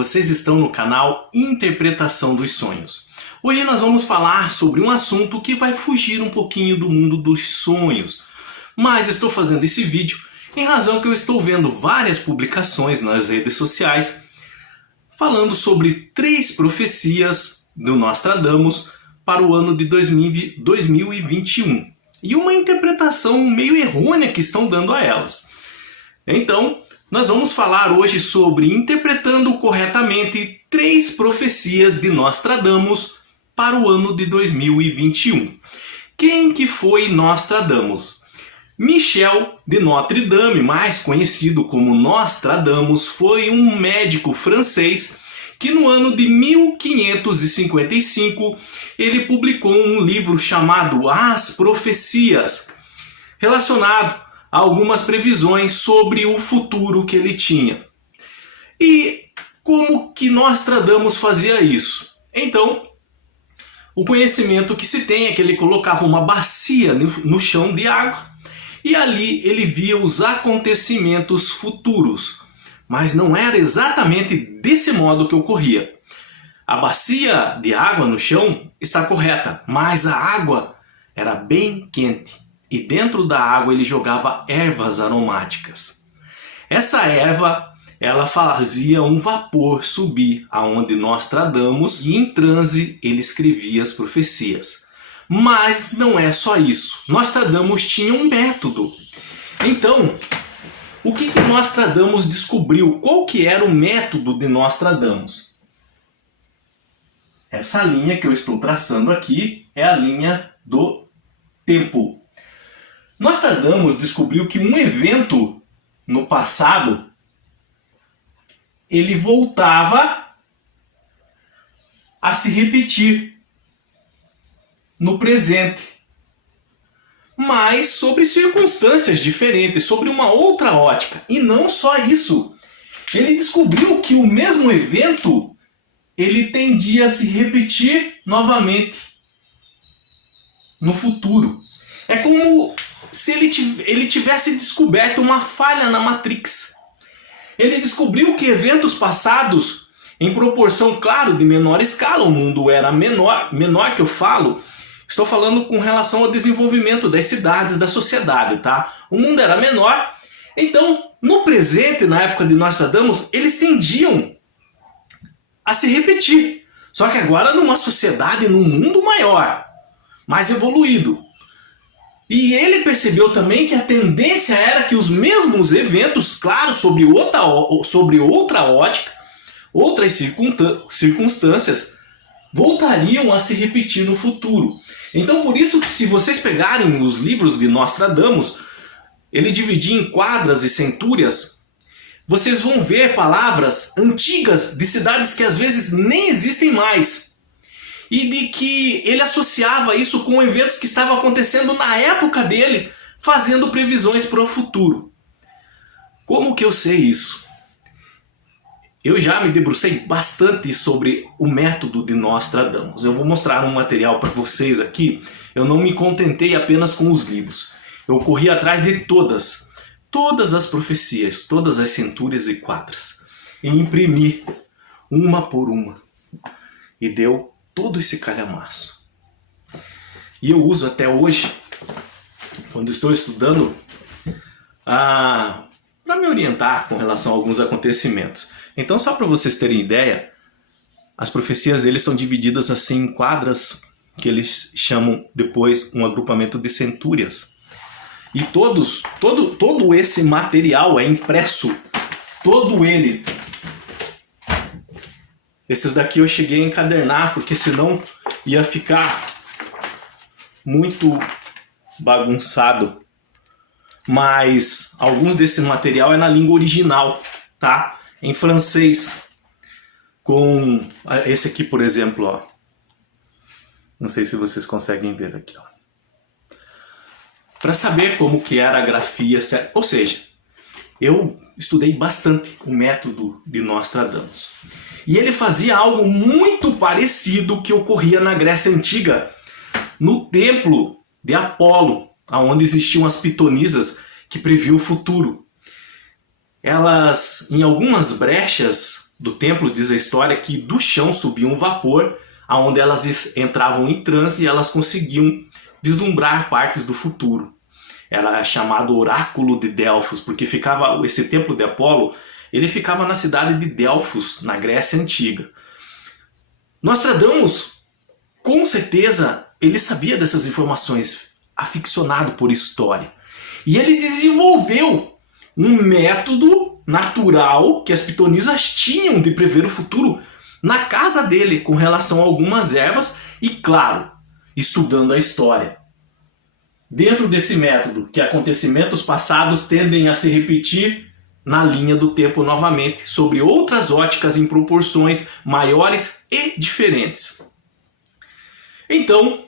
vocês estão no canal Interpretação dos Sonhos. Hoje nós vamos falar sobre um assunto que vai fugir um pouquinho do mundo dos sonhos. Mas estou fazendo esse vídeo em razão que eu estou vendo várias publicações nas redes sociais falando sobre 3 profecias do Nostradamus para o ano de 2021. E uma interpretação meio errônea que estão dando a elas. Então, nós vamos falar hoje sobre interpretando corretamente 3 profecias de Nostradamus para o ano de 2021. Quem que foi Nostradamus? Michel de Notre Dame, mais conhecido como Nostradamus, foi um médico francês que no ano de 1555 ele publicou um livro chamado As Profecias, relacionado a algumas previsões sobre o futuro que ele tinha. E como que Nostradamus fazia isso? Então, o conhecimento que se tem é que ele colocava uma bacia no chão de água e ali ele via os acontecimentos futuros. Mas não era exatamente desse modo que ocorria. A bacia de água no chão está correta, mas a água era bem quente. E dentro da água ele jogava ervas aromáticas. Essa erva, ela fazia um vapor subir aonde Nostradamus, e em transe ele escrevia as profecias. Mas não é só isso. Nostradamus tinha um método. Então, o que Nostradamus descobriu? Qual que era o método de Nostradamus? Essa linha que eu estou traçando aqui é a linha do tempo. Nostradamus descobriu que um evento no passado, ele voltava a se repetir no presente, mas sobre circunstâncias diferentes, sobre uma outra ótica. E não só isso, ele descobriu que o mesmo evento, ele tendia a se repetir novamente no futuro. É como se ele tivesse descoberto uma falha na Matrix. Ele descobriu que eventos passados, em proporção, claro, de menor escala, o mundo era menor que eu falo, estou falando com relação ao desenvolvimento das cidades, da sociedade, tá? O mundo era menor, então, no presente, na época de Nostradamus, eles tendiam a se repetir. Só que agora numa sociedade, num mundo maior, mais evoluído. E ele percebeu também que a tendência era que os mesmos eventos, claro, sobre outra ótica, outras circunstâncias, voltariam a se repetir no futuro. Então por isso que se vocês pegarem os livros de Nostradamus, ele dividia em quadras e centúrias, vocês vão ver palavras antigas de cidades que às vezes nem existem mais. E de que ele associava isso com eventos que estavam acontecendo na época dele, fazendo previsões para o futuro. Como que eu sei isso? Eu já me debrucei bastante sobre o método de Nostradamus. Eu vou mostrar um material para vocês aqui. Eu não me contentei apenas com os livros. Eu corri atrás de todas as profecias, todas as centúrias e quadras. E imprimi uma por uma. E deu todo esse calhamaço. E eu uso até hoje, quando estou estudando, para me orientar com relação a alguns acontecimentos. Então, só para vocês terem ideia, as profecias dele são divididas assim em quadras, que eles chamam depois um agrupamento de centúrias. E todo esse material é impresso, todo ele. Esses daqui eu cheguei a encadernar, porque senão ia ficar muito bagunçado. Mas alguns desse material é na língua original, tá? Em francês. Com esse aqui, por exemplo, ó. Não sei se vocês conseguem ver aqui, ó. Para saber como que era a grafia, ou seja, eu estudei bastante o método de Nostradamus. E ele fazia algo muito parecido que ocorria na Grécia Antiga, no templo de Apolo, onde existiam as pitonisas que previam o futuro. Elas, em algumas brechas do templo diz a história que do chão subia um vapor, onde elas entravam em transe e elas conseguiam vislumbrar partes do futuro. Era chamado Oráculo de Delfos, porque ficava esse templo de Apolo, ele ficava na cidade de Delfos, na Grécia Antiga. Nostradamus, com certeza, ele sabia dessas informações, aficionado por história. E ele desenvolveu um método natural que as pitonisas tinham de prever o futuro na casa dele com relação a algumas ervas e, claro, estudando a história. Dentro desse método, que acontecimentos passados tendem a se repetir na linha do tempo novamente, sobre outras óticas em proporções maiores e diferentes. Então,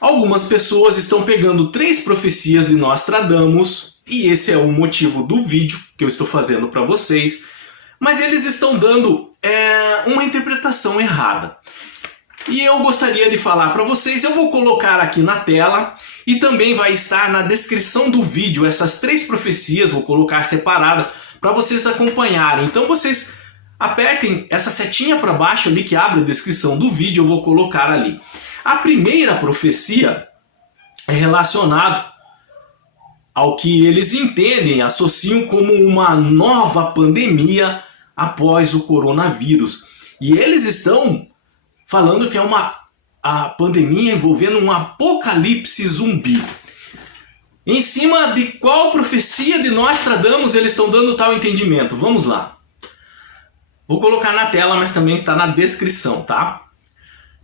algumas pessoas estão pegando 3 profecias de Nostradamus, e esse é o motivo do vídeo que eu estou fazendo para vocês, mas eles estão dando uma interpretação errada. E eu gostaria de falar para vocês, eu vou colocar aqui na tela e também vai estar na descrição do vídeo essas 3 profecias, vou colocar separada para vocês acompanharem. Então vocês apertem essa setinha para baixo ali que abre a descrição do vídeo, eu vou colocar ali. A primeira profecia é relacionada ao que eles entendem, associam como uma nova pandemia após o coronavírus. E eles estão falando que é a pandemia envolvendo um apocalipse zumbi. Em cima de qual profecia de Nostradamus eles estão dando tal entendimento? Vamos lá. Vou colocar na tela, mas também está na descrição, tá?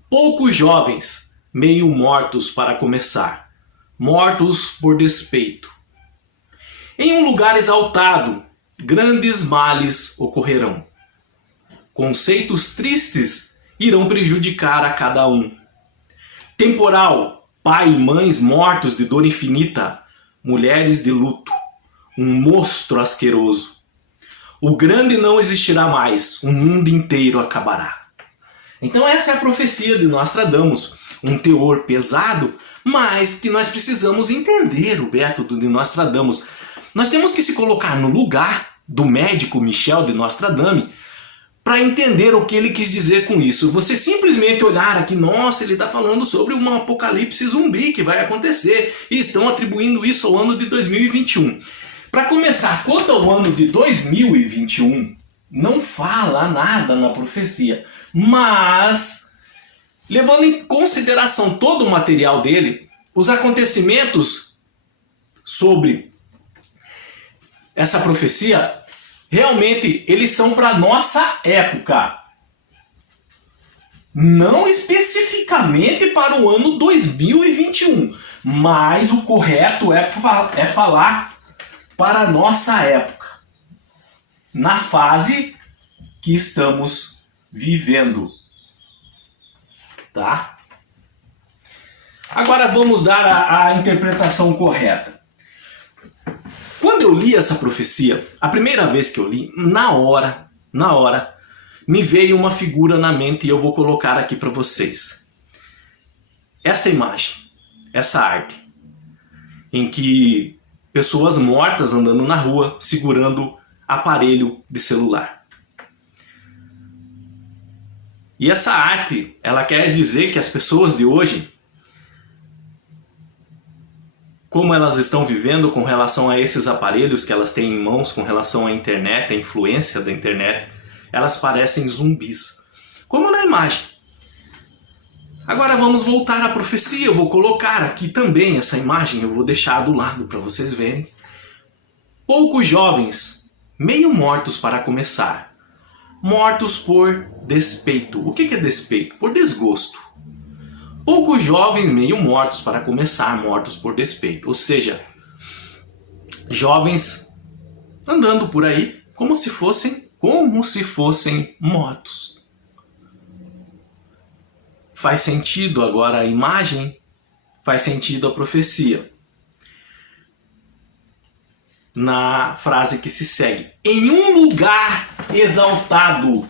Poucos jovens, meio mortos para começar, mortos por despeito. Em um lugar exaltado, grandes males ocorrerão. Conceitos tristes irão prejudicar a cada um. Temporal, pai e mães mortos de dor infinita, mulheres de luto, um monstro asqueroso. O grande não existirá mais, o mundo inteiro acabará. Então essa é a profecia de Nostradamus, um teor pesado, mas que nós precisamos entender o método de Nostradamus. Nós temos que se colocar no lugar do médico Michel de Nostradamus para entender o que ele quis dizer com isso. Você simplesmente olhar aqui, nossa, ele está falando sobre um apocalipse zumbi que vai acontecer e estão atribuindo isso ao ano de 2021. Para começar, quanto ao ano de 2021, não fala nada na profecia, mas levando em consideração todo o material dele, os acontecimentos sobre essa profecia, realmente eles são para nossa época. Não especificamente para o ano 2021, mas o correto é falar para a nossa época, na fase que estamos vivendo. Tá? Agora vamos dar a interpretação correta. Quando eu li essa profecia, a primeira vez que eu li, na hora, me veio uma figura na mente e eu vou colocar aqui para vocês. Esta imagem, essa arte, em que pessoas mortas andando na rua, segurando aparelho de celular. E essa arte, ela quer dizer que as pessoas de hoje, como elas estão vivendo com relação a esses aparelhos que elas têm em mãos, com relação à internet, à influência da internet, elas parecem zumbis, como na imagem. Agora vamos voltar à profecia, eu vou colocar aqui também essa imagem, eu vou deixar do lado para vocês verem. Poucos jovens, meio mortos para começar, mortos por despeito. O que é despeito? Por desgosto. Poucos jovens meio mortos para começar, mortos por despeito. Ou seja, jovens andando por aí como se fossem mortos. Faz sentido agora a imagem? Faz sentido a profecia. Na frase que se segue. Em um lugar exaltado.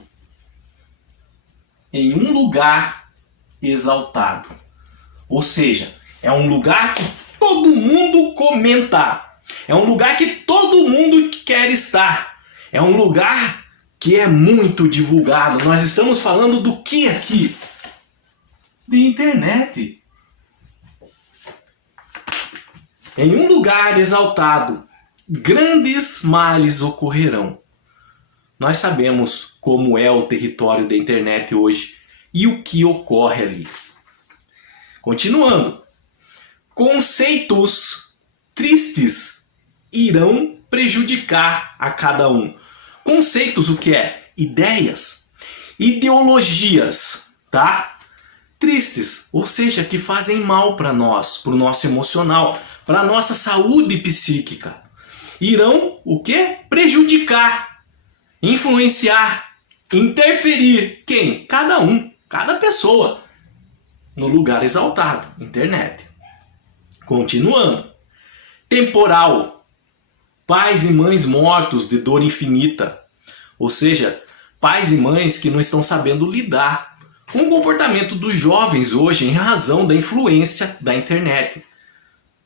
Em um lugar exaltado. Ou seja, é um lugar que todo mundo comenta. É um lugar que todo mundo quer estar. É um lugar que é muito divulgado. Nós estamos falando do que aqui? De internet. Em um lugar exaltado, grandes males ocorrerão. Nós sabemos como é o território da internet hoje e o que ocorre ali. Continuando. Conceitos tristes irão prejudicar a cada um. Conceitos, o que é? Ideias, ideologias, tá? Tristes, ou seja, que fazem mal para nós, para o nosso emocional, para a nossa saúde psíquica. Irão o quê? Prejudicar, influenciar, interferir. Quem? Cada um, cada pessoa, no lugar exaltado, internet. Continuando. Temporal, pais e mães mortos de dor infinita. Ou seja, pais e mães que não estão sabendo lidar com o comportamento dos jovens hoje em razão da influência da internet.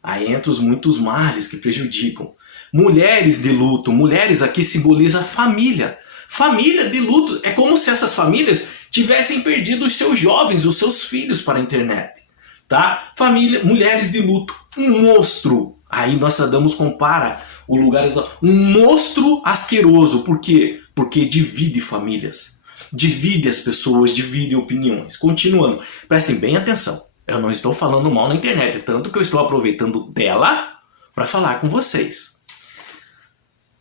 Aí entra os muitos males que prejudicam. Mulheres de luto. Mulheres aqui simboliza família. Família de luto. É como se essas famílias tivessem perdido os seus jovens, os seus filhos para a internet. Tá? Família, mulheres de luto. Um monstro. Aí Nostradamus compara o lugar exaltado. Um monstro asqueroso. Por quê? Porque divide famílias. Divide as pessoas, divide opiniões. Continuando. Prestem bem atenção. Eu não estou falando mal na internet. Tanto que eu estou aproveitando dela para falar com vocês.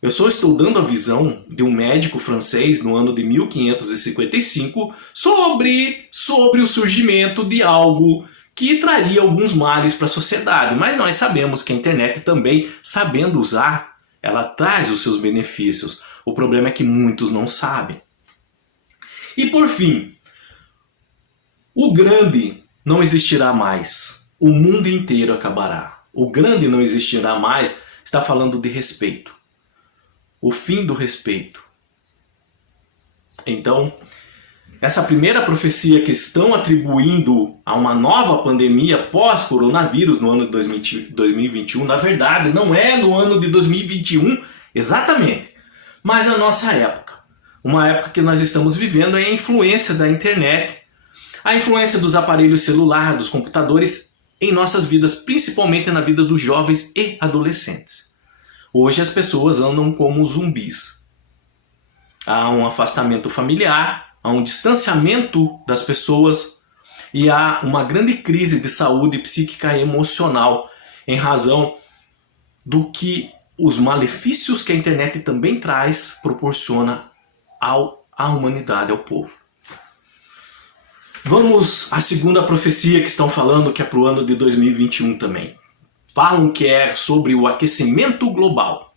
Eu só estou dando a visão de um médico francês no ano de 1555 sobre o surgimento de algo que traria alguns males para a sociedade. Mas nós sabemos que a internet também, sabendo usar, ela traz os seus benefícios. O problema é que muitos não sabem. E por fim, o grande não existirá mais. O mundo inteiro acabará. O grande não existirá mais está falando de respeito. O fim do respeito. Então, essa primeira profecia que estão atribuindo a uma nova pandemia pós-coronavírus no ano de 2021, na verdade não é no ano de 2021 exatamente, mas a nossa época. Uma época que nós estamos vivendo é a influência da internet, a influência dos aparelhos celulares, dos computadores em nossas vidas, principalmente na vida dos jovens e adolescentes. Hoje as pessoas andam como zumbis. Há um afastamento familiar, há um distanciamento das pessoas e há uma grande crise de saúde psíquica e emocional em razão do que os malefícios que a internet também traz, proporciona à humanidade, ao povo. Vamos à segunda profecia que estão falando, que é para o ano de 2021 também. Falam que é sobre o aquecimento global.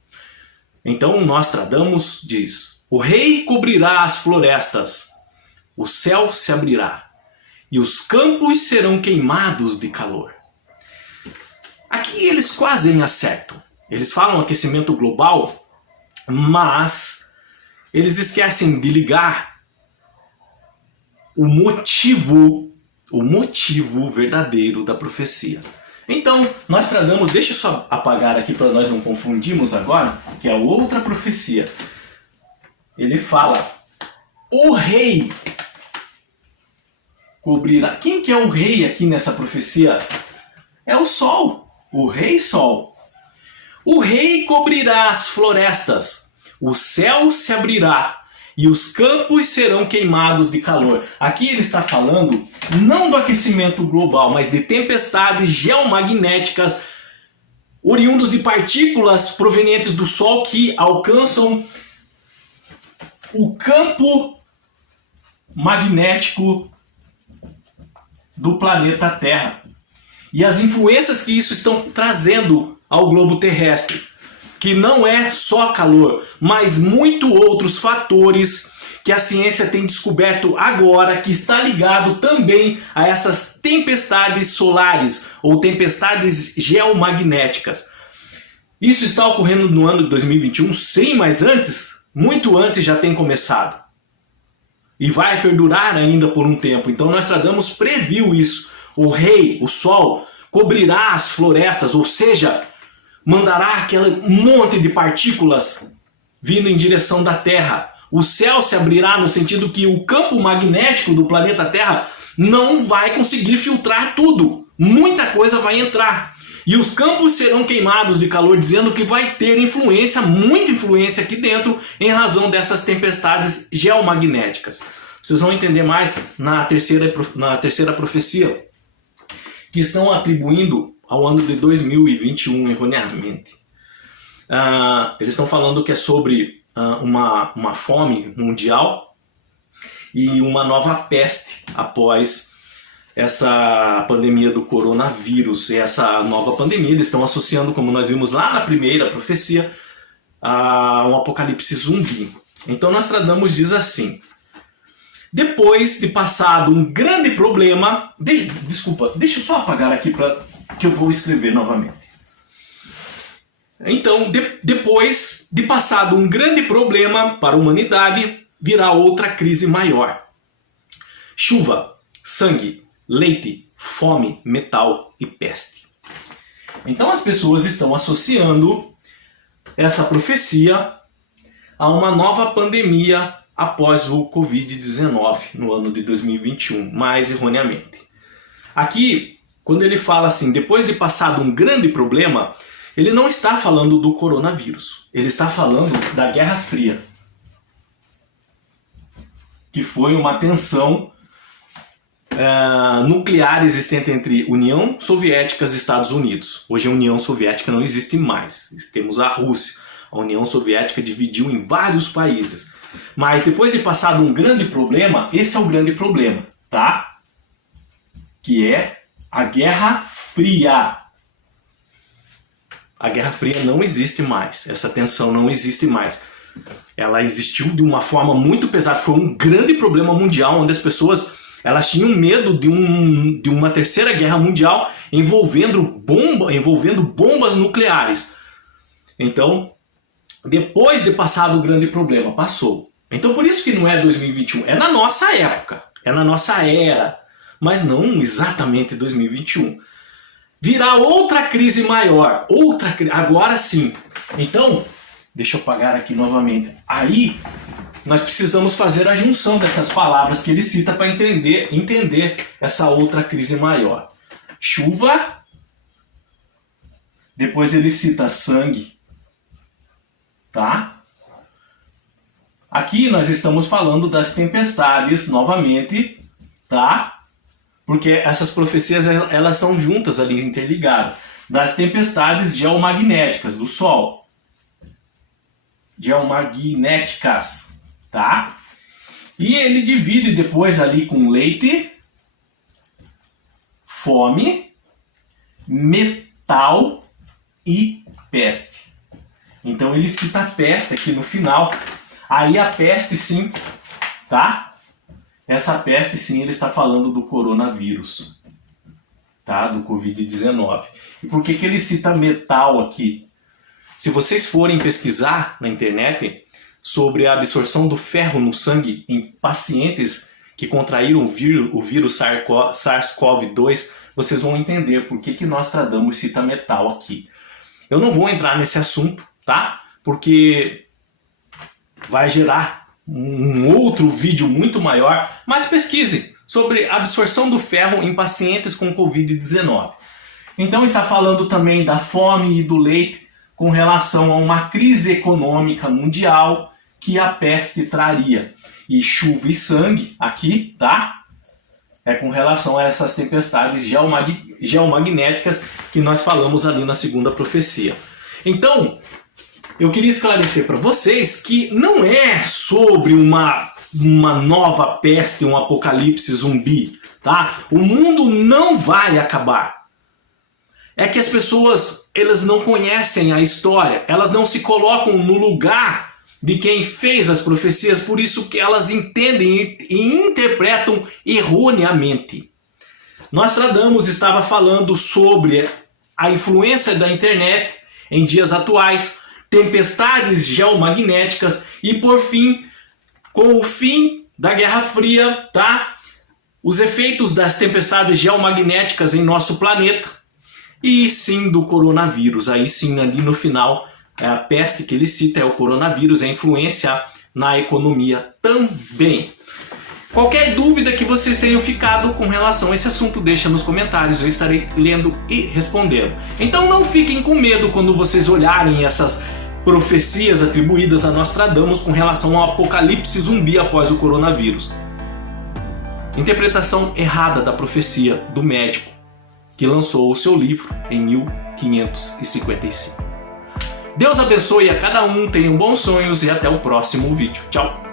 Então Nostradamus diz: o rei cobrirá as florestas, o céu se abrirá e os campos serão queimados de calor. Aqui eles quase acertam. Eles falam aquecimento global, mas eles esquecem de ligar o motivo verdadeiro da profecia. Então, Nostradamus, deixa eu só apagar aqui para nós não confundirmos agora, que é outra profecia. Ele fala: o rei cobrirá. Quem que é o rei aqui nessa profecia? É o sol, o rei sol. O rei cobrirá as florestas, o céu se abrirá e os campos serão queimados de calor. Aqui ele está falando não do aquecimento global, mas de tempestades geomagnéticas oriundos de partículas provenientes do Sol que alcançam o campo magnético do planeta Terra. E as influências que isso estão trazendo ao globo terrestre, que não é só calor, mas muito outros fatores que a ciência tem descoberto agora, que está ligado também a essas tempestades solares ou tempestades geomagnéticas. Isso está ocorrendo no ano de 2021, sim, mas antes, muito antes já tem começado. E vai perdurar ainda por um tempo. Então Nostradamus previu isso. O rei, o sol, cobrirá as florestas, ou seja, mandará aquele monte de partículas vindo em direção da Terra. O céu se abrirá no sentido que o campo magnético do planeta Terra não vai conseguir filtrar tudo. Muita coisa vai entrar. E os campos serão queimados de calor, dizendo que vai ter influência, muita influência aqui dentro, em razão dessas tempestades geomagnéticas. Vocês vão entender mais na terceira profecia, que estão atribuindo ao ano de 2021 erroneamente. Eles estão falando que é sobre uma fome mundial e uma nova peste após essa pandemia do coronavírus. E essa nova pandemia eles estão associando, como nós vimos lá na primeira profecia, a um apocalipse zumbi. Então Nostradamus diz assim: depois de passado um grande problema... Desculpa, deixa eu só apagar aqui que eu vou escrever novamente. Então, depois de passado um grande problema para a humanidade, virá outra crise maior. Chuva, sangue, leite, fome, metal e peste. Então as pessoas estão associando essa profecia a uma nova pandemia após o Covid-19 no ano de 2021, mais erroneamente. Aqui, quando ele fala assim, depois de passado um grande problema, ele não está falando do coronavírus, ele está falando da Guerra Fria, que foi uma tensão nuclear existente entre União Soviética e Estados Unidos. Hoje a União Soviética não existe mais, temos a Rússia. A União Soviética dividiu em vários países. Mas depois de passado um grande problema, esse é o grande problema, tá? Que é a Guerra Fria. A Guerra Fria não existe mais, essa tensão não existe mais. Ela existiu de uma forma muito pesada, foi um grande problema mundial, onde as pessoas elas tinham medo de uma terceira guerra mundial envolvendo bombas nucleares. Então, depois de passado o grande problema, passou. Então por isso que não é 2021, é na nossa época, é na nossa era, mas não exatamente 2021. Virá outra crise maior, agora sim. Então, deixa eu apagar aqui novamente. Aí, nós precisamos fazer a junção dessas palavras que ele cita para entender essa outra crise maior. Chuva, depois ele cita sangue, tá? Aqui nós estamos falando das tempestades novamente, tá? Porque essas profecias elas são juntas ali, interligadas. Das tempestades geomagnéticas do Sol. Geomagnéticas, tá? E ele divide depois ali com leite, fome, metal e peste. Então ele cita a peste aqui no final. Aí a peste sim, tá? Essa peste sim ele está falando do coronavírus, tá? Do Covid-19. E por que ele cita metal aqui? Se vocês forem pesquisar na internet sobre a absorção do ferro no sangue em pacientes que contraíram o vírus SARS-CoV-2, vocês vão entender por que Nostradamus cita metal aqui. Eu não vou entrar nesse assunto, tá? Porque vai gerar um outro vídeo muito maior, mas pesquise sobre absorção do ferro em pacientes com Covid-19. Então está falando também da fome e do leite com relação a uma crise econômica mundial que a peste traria. E chuva e sangue aqui, tá? É com relação a essas tempestades geomagnéticas que nós falamos ali na segunda profecia. Então, eu queria esclarecer para vocês que não é sobre uma nova peste, um apocalipse zumbi, tá? O mundo não vai acabar. É que as pessoas, elas não conhecem a história, elas não se colocam no lugar de quem fez as profecias, por isso que elas entendem e interpretam erroneamente. Nostradamus estava falando sobre a influência da internet em dias atuais, tempestades geomagnéticas e, por fim, com o fim da Guerra Fria, tá? Os efeitos das tempestades geomagnéticas em nosso planeta e sim do coronavírus. Aí sim, ali no final, a peste que ele cita é o coronavírus, a influência na economia também. Qualquer dúvida que vocês tenham ficado com relação a esse assunto, deixa nos comentários, eu estarei lendo e respondendo. Então não fiquem com medo quando vocês olharem essas profecias atribuídas a Nostradamus com relação ao apocalipse zumbi após o coronavírus. Interpretação errada da profecia do médico que lançou o seu livro em 1555. Deus abençoe a cada um, tenham bons sonhos e até o próximo vídeo. Tchau!